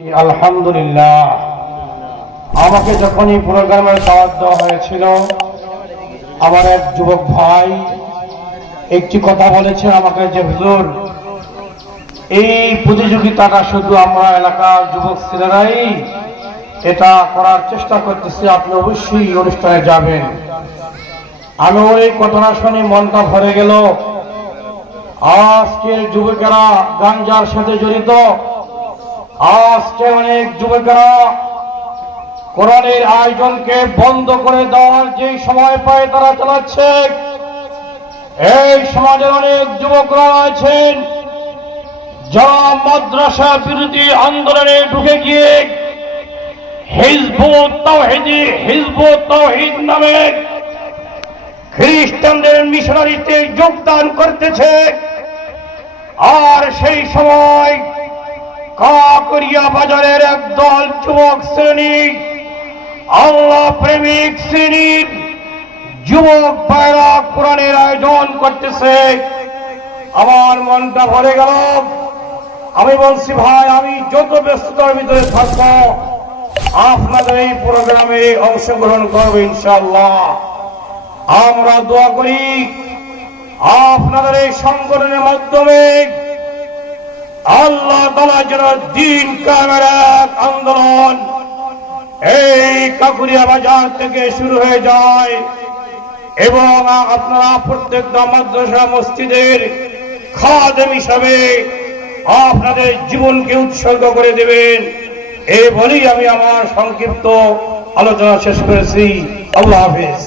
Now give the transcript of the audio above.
আলহামদুলিল্লাহ, আমাকে যখন এই প্রোগ্রামের দাওয়াত দেওয়া হয়েছিল, আমার এক যুবক ভাই একটি কথা বলেছে আমাকে যে হুজুর, এই প্রতিযোগিতাটা শুধু আমরা এলাকার যুবক ছেলেরাই এটা করার চেষ্টা করতেছি, আপনি অবশ্যই অনুষ্ঠানে যাবেন। আমি ওই ঘটনা শুনে মনটা ভরে গেল। আজকের যুবকেরা গাঞ্জার সাথে জড়িত, আজকে অনেক যুবকেরা কোরআনের আয়োজনকে বন্ধ করে দেওয়ার যে সময় পায় তারা চালাচ্ছে। এই সমাজের অনেক যুবকরা আছেন যারা মাদ্রাসা বিরোধী আন্দোলনে ঢুকে গিয়ে হিজবুত তাওহীদ নামে খ্রিস্টানদের মিশনারিতে যোগদান করতেছে। আর সেই সময় কাকরিয়া বাজারের একদল যুবক শ্রেণী, আল্লাহ প্রেমিক শ্রেণীর যুবক ভাইরা কোরআনের আয়োজন করতেছে। আমার মনটা ভরে গেল। আমি বলছি, ভাই, আমি যত ব্যস্ততার ভিতরে থাকবো আপনাদের এই প্রোগ্রামে অংশগ্রহণ করবো ইনশাআল্লাহ। আমরা দোয়া করি আপনাদের এই সংগঠনের মাধ্যমে আল্লাহ তাআলা যেন দ্বীন কায়েমের এক আন্দোলন এই কাকুরিয়া বাজার থেকে শুরু হয়ে যায় এবং আপনারা প্রত্যেকটা মাদ্রাসা মসজিদের খাদেম হিসাবে আপনাদের জীবনকে উৎসর্গ করে দেবেন। এই বলেই আমি আমার সংক্ষিপ্ত আলোচনা শেষ করেছি। আল্লাহ হাফেজ।